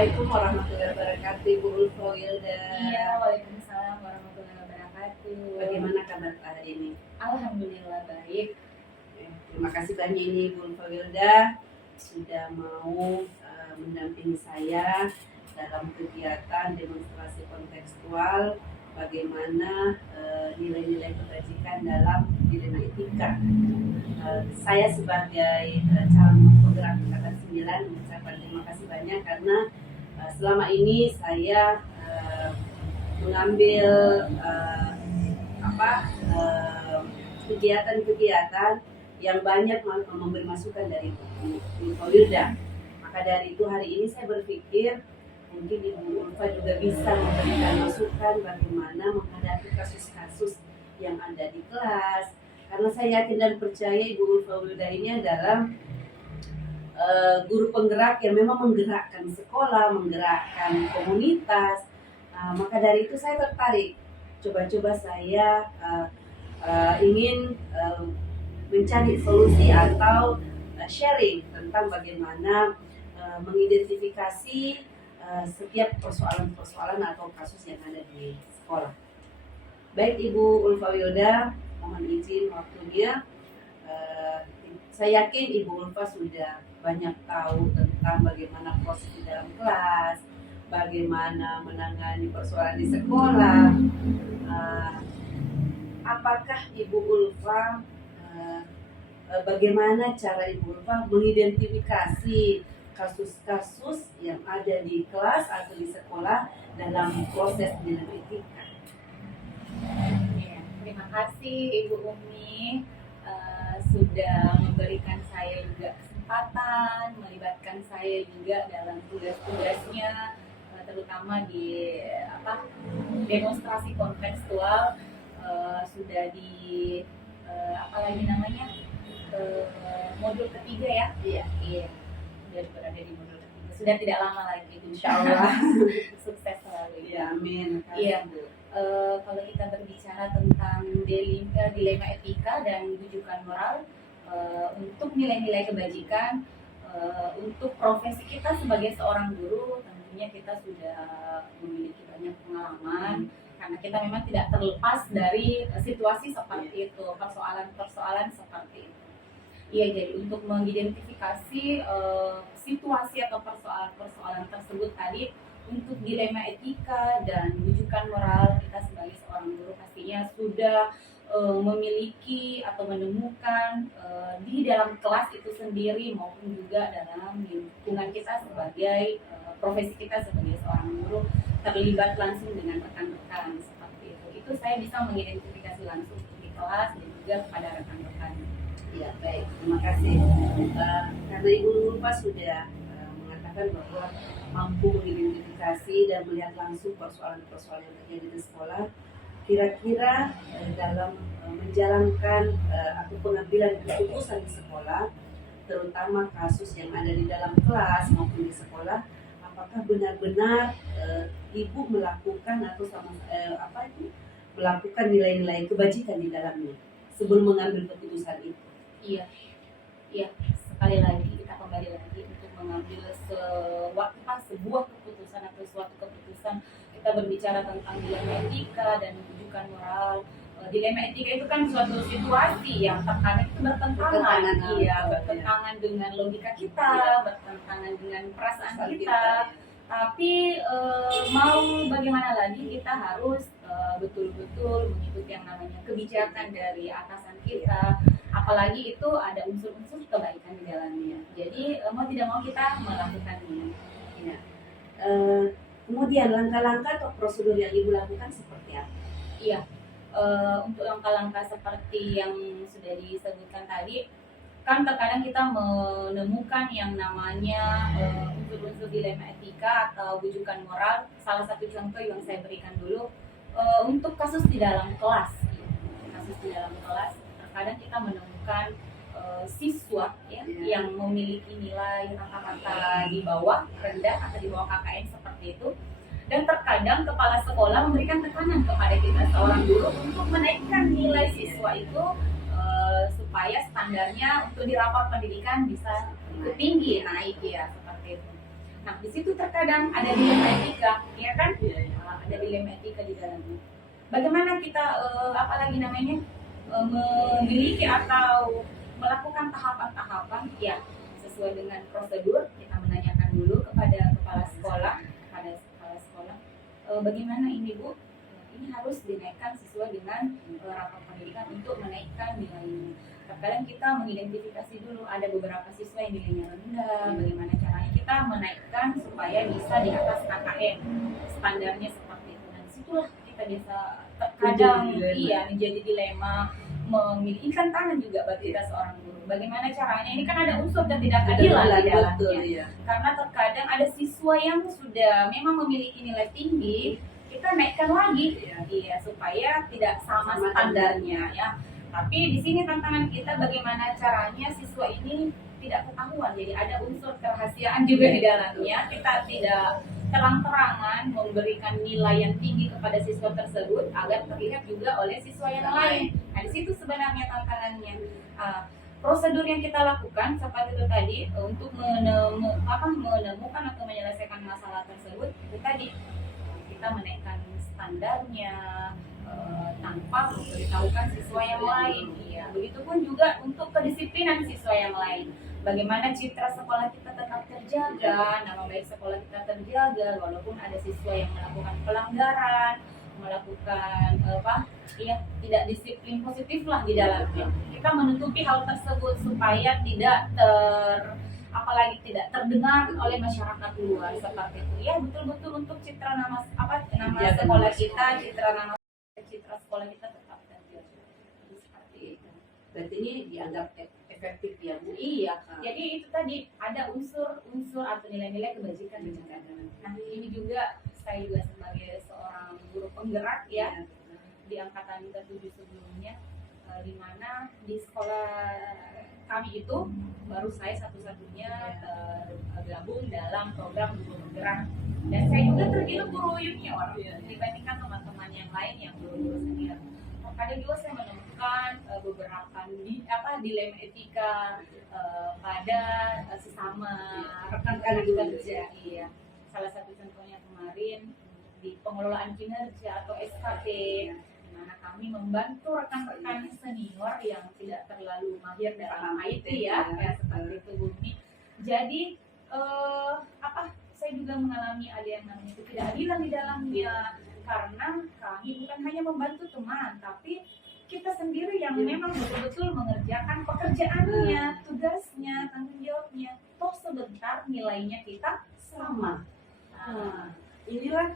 Assalamualaikum warahmatullahi wabarakatuh, Ibu Ulfa Wilda. Iya, waalaikumsalam warahmatullahi wabarakatuh. Bagaimana kabar hari ini? Alhamdulillah baik. Terima kasih banyak ini Ibu Ulfa Wilda sudah mau mendampingi saya dalam kegiatan demonstrasi kontekstual bagaimana nilai-nilai kebajikan dalam dilema etika. Saya sebagai calon penggerak Angkatan 9 mengucapkan terima kasih banyak karena selama ini saya mengambil kegiatan-kegiatan yang banyak memberi masukan dari Ibu Wilda. Maka dari itu hari ini saya berpikir mungkin Ibu Ulfa juga bisa memberikan masukan bagaimana menghadapi kasus-kasus yang ada di kelas. Karena saya yakin dan percaya Ibu Ulfa Wilda ini adalah guru penggerak yang memang menggerakkan sekolah, menggerakkan komunitas. Maka dari itu saya tertarik. Coba-coba saya ingin mencari solusi atau sharing tentang bagaimana mengidentifikasi setiap persoalan-persoalan atau kasus yang ada di sekolah. Baik Ibu Ulfa Wilda, mohon izin waktunya. Saya yakin Ibu Ulfa sudah banyak tahu tentang bagaimana proses di dalam kelas, bagaimana menangani persoalan di sekolah. Apakah Ibu Ulfa bagaimana cara Ibu Ulfa mengidentifikasi kasus-kasus yang ada di kelas atau di sekolah dalam proses dilema etika? Terima kasih Ibu Umi sudah memberikan saya juga kesempatan, melibatkan saya juga dalam tugas-tugasnya, terutama di demonstrasi kontekstual. Sudah di modul ketiga ya? Iya. Sudah berada di modul ketiga. Sudah tidak lama lagi, insya Allah. Sukses selalu. Ya, amin. Iya. Kalau kita berbicara tentang dilema etika dan rujukan moral untuk nilai-nilai kebajikan, untuk profesi kita sebagai seorang guru, tentunya kita sudah memiliki banyak pengalaman. Karena kita memang tidak terlepas dari situasi seperti itu, persoalan-persoalan seperti itu. Iya, jadi untuk mengidentifikasi situasi atau persoalan-persoalan tersebut tadi, untuk dilema etika dan rujukan moral, kita sebagai seorang guru pastinya sudah memiliki atau menemukan di dalam kelas itu sendiri maupun juga dalam lingkungan kita sebagai profesi kita sebagai seorang guru, terlibat langsung dengan rekan-rekan seperti itu. Itu saya bisa mengidentifikasi langsung di kelas dan juga kepada rekan-rekan. Ya, baik. Terima kasih. Karena Ibu Ulfa sudah mengatakan bahwa mampu mengidentifikasi dan melihat langsung persoalan-persoalan yang terjadi di sekolah, kira-kira dalam menjalankan atau pengambilan keputusan di sekolah, terutama kasus yang ada di dalam kelas maupun di sekolah, apakah benar-benar Ibu melakukan atau melakukan nilai-nilai kebajikan di dalamnya sebelum mengambil keputusan itu? Iya. Sekali lagi kita kembali lagi untuk mengambil sebuah keputusan atau suatu keputusan, kita berbicara tentang dilema etika dan rujukan moral. Dilema etika itu kan suatu situasi yang terkadang itu bertentangan dengan logika kita, bertentangan dengan perasaan kita. Tapi mau bagaimana lagi, kita harus betul-betul mengikuti yang namanya kebijakan dari atasan kita, apalagi itu ada unsur-unsur kebaikan di dalamnya. Jadi mau tidak mau kita melakukannya. Ya. Kemudian langkah-langkah atau prosedur yang Ibu lakukan seperti apa? Iya, untuk langkah-langkah seperti yang sudah disebutkan tadi, kan terkadang kita menemukan yang namanya unsur-unsur dilema etika atau rujukan moral. Salah satu contoh yang saya berikan dulu untuk kasus di dalam kelas. Kasus di dalam kelas, terkadang kita menemukan siswa yang memiliki nilai rata-rata di bawah, rendah atau di bawah KKM seperti itu. Dan terkadang kepala sekolah memberikan tekanan kepada kita seorang guru untuk menaikkan nilai siswa itu supaya standarnya untuk di rapor pendidikan bisa tinggi, naik ya, seperti itu. Nah, di situ terkadang ada dilema etika, ya kan? Iya, iya. Ada dilema etika di dalamnya. Bagaimana kita apalagi namanya memiliki atau melakukan tahapan-tahapan ya sesuai dengan prosedur. Kita menanyakan dulu kepada kepala sekolah, bagaimana ini Bu? Ini harus dinaikkan sesuai dengan rapat pendidikan untuk menaikkan nilainya. Terkadang kita mengidentifikasi dulu ada beberapa siswa yang nilainya rendah, bagaimana caranya kita menaikkan supaya bisa di atas KKM standarnya seperti itu. Dan disitulah kita bisa terkadang menjadi dilema, memiliki tantangan juga bagi kita seorang guru. Bagaimana caranya? Ini kan ada unsur ketidakadilan di dalamnya. Karena terkadang ada siswa yang sudah memang memiliki nilai tinggi, kita naikkan lagi, supaya tidak sama standarnya ya. Tapi di sini tantangan kita bagaimana caranya siswa ini tidak ketahuan. Jadi ada unsur kerahasiaan juga di dalamnya. Kita tidak terang-terangan memberikan nilai yang tinggi kepada siswa tersebut agar terlihat juga oleh siswa yang lain. Nah, di situ sebenarnya tantangannya. Prosedur yang kita lakukan seperti itu tadi untuk menemukan atau menyelesaikan masalah tersebut itu tadi kita menaikkan standarnya tanpa memberitahukan siswa yang lain. Begitupun juga untuk kedisiplinan siswa yang lain. Bagaimana citra sekolah kita tetap terjaga, nama baik sekolah kita terjaga, walaupun ada siswa yang melakukan pelanggaran, melakukan tidak disiplin positif lah di dalamnya. Kita menutupi hal tersebut supaya tidak tidak terdengar oleh masyarakat luar seperti itu. Ya betul-betul untuk citra nama sekolah kita, citra sekolah kita tetap terjaga. Seperti itu. Berarti ini dianggap efektif ya Bu? Iya. Jadi itu tadi ada unsur atau nilai-nilai kebajikan di sana. Nah ini juga saya juga sebagai seorang guru penggerak ya di angkatan ke-7 sebelumnya, di mana di sekolah kami itu baru saya satu-satunya tergabung dalam program guru penggerak, dan saya juga terbilang guru junior dibandingkan teman-teman yang lain yang guru senior. Kadang juga saya menemukan beberapa dilema etika pada sesama rekan-rekan kerja. Iya. Salah satu contohnya kemarin di pengelolaan kinerja atau SKT, di mana kami membantu rekan-rekan senior yang tidak terlalu mahir dalam IT ya seperti itu Bumi. Jadi saya juga mengalami ada yang namanya ketidakadilan di dalamnya, karena kami bukan hanya membantu teman, tapi kita sendiri yang memang betul-betul mengerjakan pekerjaannya, tugasnya, tanggung jawabnya. Toh sebentar nilainya kita sama. Inilah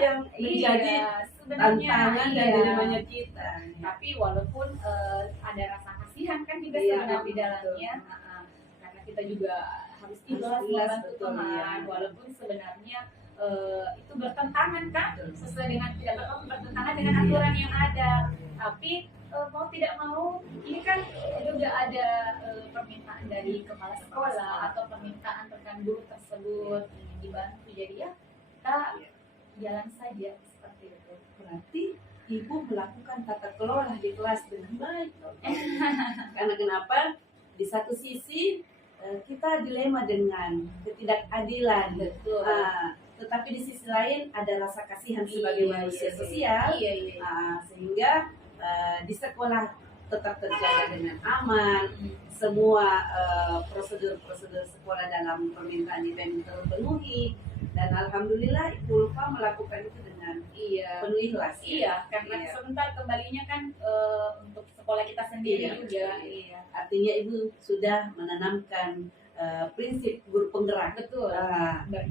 yang menjadi tantangan dan dilemanya kita. Tapi walaupun ada rasa kasihan kan juga sebenarnya di dalamnya, karena kita juga harus ikhlas membantu teman, walaupun sebenarnya itu bertentangan kan, sesuai dengan bertentangan dengan aturan yang ada. Tapi mau tidak mau, ini kan juga ada permintaan dari kepala sekolah atau permintaan rekan guru tersebut ingin dibantu. Jadi ya kita jalan saja seperti itu. Berarti Ibu melakukan tata kelola di kelas dengan baik. Karena kenapa? Di satu sisi kita dilema dengan ketidakadilan. Betul. Tetapi di sisi lain ada rasa kasihan sebagai manusia sosial. Sehingga di sekolah tetap terjaga dengan aman, semua prosedur-prosedur sekolah dalam permintaan IPM terpenuhi, dan alhamdulillah Ibu Ulfa melakukan itu dengan penuh ikhlas. Karena sebentar kembalinya kan untuk sekolah kita sendiri juga. Artinya Ibu sudah menanamkan prinsip guru penggerak. Betul.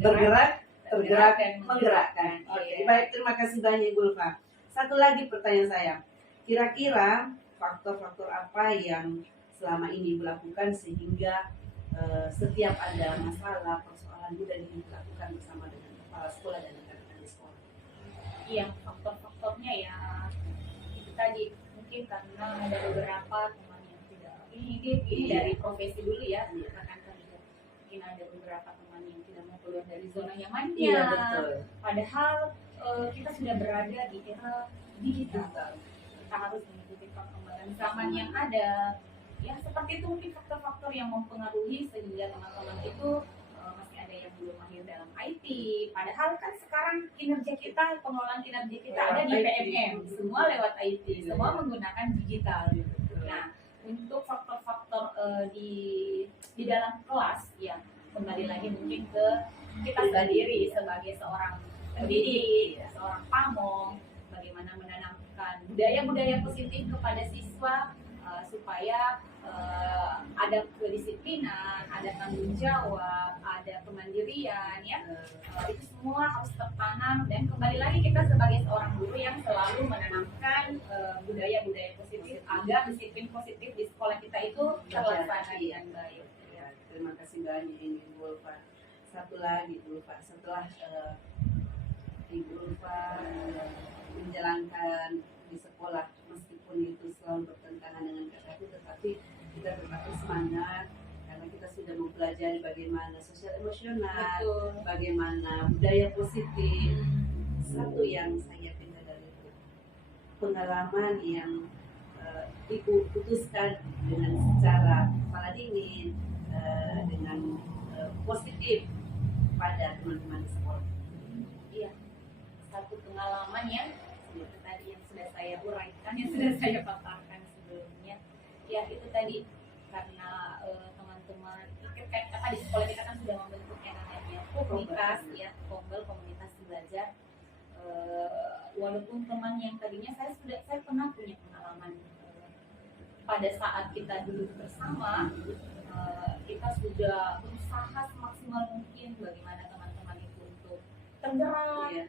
Bergerak, tergerak, dan menggerakkan. Oke, baik, terima kasih banyak Ibu Ulfa. Satu lagi pertanyaan saya. Kira-kira faktor-faktor apa yang selama ini dilakukan sehingga setiap ada masalah, persoalan mudah dilakukan bersama dengan kepala sekolah dan rekan-rekan di sekolah? Iya, faktor-faktornya ya itu tadi, mungkin karena ada beberapa teman yang tidak ini dari profesi dulu ya, rekan kerja. Mungkin ada beberapa teman yang tidak mau keluar dari zona nyamannya. Padahal kita sudah berada di era digital. Kita harus mengikuti perkembangan zaman yang ada. Ya seperti itu mungkin faktor-faktor yang mempengaruhi sehingga teman-teman itu masih ada ada yang belum mahir dalam IT. Padahal kan sekarang kinerja kita, pengelolaan kinerja kita ada di PMM, semua lewat IT, semua menggunakan digital. Nah, untuk faktor-faktor di dalam kelas ya, kembali lagi mungkin ke kita sendiri sebagai seorang pendidik, seorang pamong, bagaimana menanamkan budaya-budaya positif kepada siswa supaya ada kedisiplinan, ada tanggung jawab, ada kemandirian ya. Itu semua harus tertanam, dan kembali lagi kita sebagai seorang guru yang selalu menanamkan budaya-budaya positif agar disiplin positif di sekolah kita itu terlaksana dengan baik. Ya, terima kasih banyak ini Bu Ulfa. Satu lagi Bu Ulfa, setelah Ibu Ulfa menjalankan di sekolah, meskipun itu selalu bertentangan dengan kata-kata, tetapi kita tetap semangat karena kita sudah mempelajari bagaimana sosial emosional, Betul. bagaimana budaya positif. Satu yang saya pindah dari itu, pengalaman yang Ibu putuskan dengan secara kepala dingin, dengan positif pada teman-teman di sekolah. Iya, satu pengalaman yang seperti tadi yang sudah saya uraikan, yang sudah saya paparkan sebelumnya. Ya itu tadi, karena teman-teman di sekolah kita kan sudah membentuk yang namanya komunitas ya, komunitas belajar. Walaupun teman yang tadinya saya pernah punya pengalaman pada saat kita duduk bersama, kita sudah berusaha semaksimal mungkin bagaimana teman-teman itu untuk tergerak,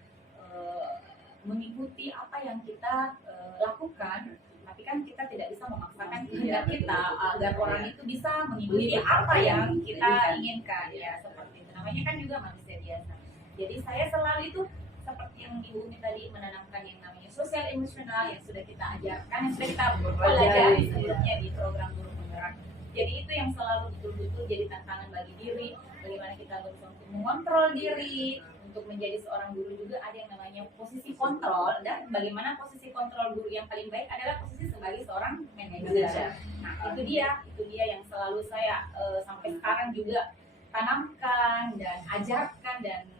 mengikuti apa yang kita lakukan. Tapi kan kita tidak bisa memaksakan kehendak kita agar orang itu bisa mengikuti apa yang kita inginkan ya, seperti itu. Namanya kan juga manusia biasa. Jadi saya selalu itu seperti yang Ibu Umi tadi menanamkan yang namanya sosial emosional yang sudah kita ajarkan, yang sudah kita pelajari sebelumnya di program guru penggerak. Jadi itu yang selalu betul-betul jadi tantangan bagi diri, bagaimana kita berusaha untuk mengontrol diri. Untuk menjadi seorang guru juga ada yang namanya posisi kontrol, dan bagaimana posisi kontrol guru yang paling baik adalah posisi sebagai seorang manajer. Nah itu dia yang selalu saya sampai sekarang juga tanamkan dan ajarkan, dan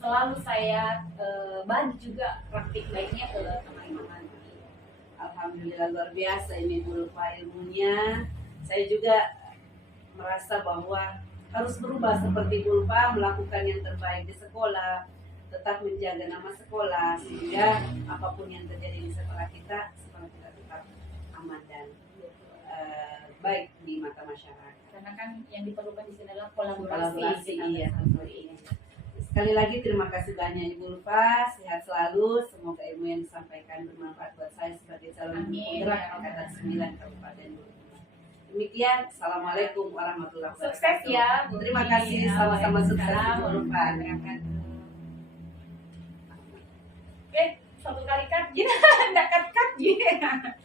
selalu saya bagi juga praktik baiknya ke teman-teman. Alhamdulillah, luar biasa ini Bu Ulfa ilmunya. Saya juga merasa bahwa harus berubah seperti Bu Ulfa, melakukan yang terbaik di sekolah, tetap menjaga nama sekolah, sehingga apapun yang terjadi di sekolah kita tetap aman dan baik di mata masyarakat. Karena kan yang diperlukan di sini adalah kolaborasi. Iya, sekali lagi terima kasih banyak Ibu Ulfa, sehat selalu, semoga ilmu yang disampaikan bermanfaat buat saya sebagai calon penggerak Angkatan 9 Kabupaten Bulukumba. Demikian, assalamualaikum warahmatullahi wabarakatuh. Sukses ya. Terima kasih, sama-sama sukses Ibu Ulfa. Oke, satu kali cut, enggak cut.